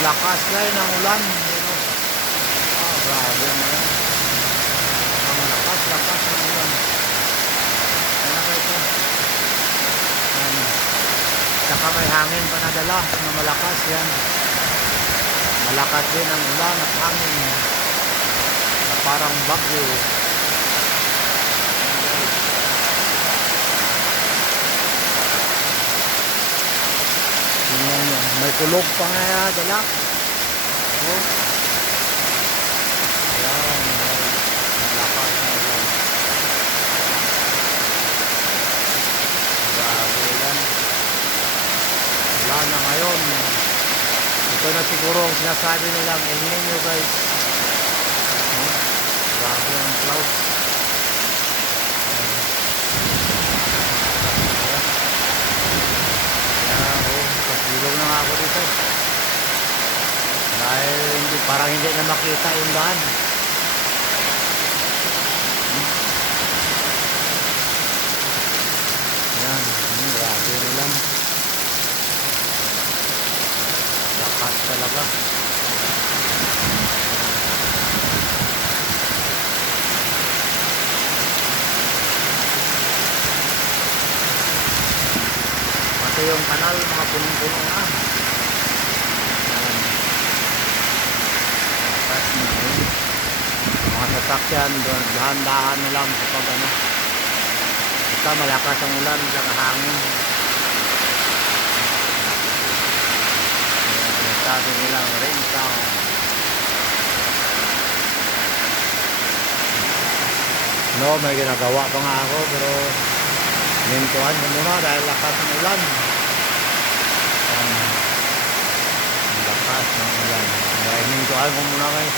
lakas guys ng ulan. Ano? Ah, grabe naman. Ang lakas, lakas ng ulan. Ano ba ito? Yan. Saka may hangin pa nadala na malakas yan. Malakas din ang ulan at hangin. Na parang bagyo. Tingnan nyo. May kulog pa nga yan, dala. Oh. Ayan. Malakas na ulan. Grabe yan. Wala na ngayon. Ito na siguro ang sinasabi nilang El Nino guys. No? Grabe ang clouds. Kaya oh, pasilog na nga ako dito. Dahil hindi, parang hindi na makita yung daan. Yan, hmm, grabe na lang. Lakas talaga. Pati yung kanal, mga punong-puno na. Lakas na yun. Mga sasakyan, dahan-dahan na lang sa pag ano. Basta malakas ang ulan, saka hangin. Sinasabi nilang rain town. No, may ginagawa pa nga ako pero mintuan mo muna dahil lakas ng ulan. Ang lakas ng ulan. Kaya mintuan ko muna guys.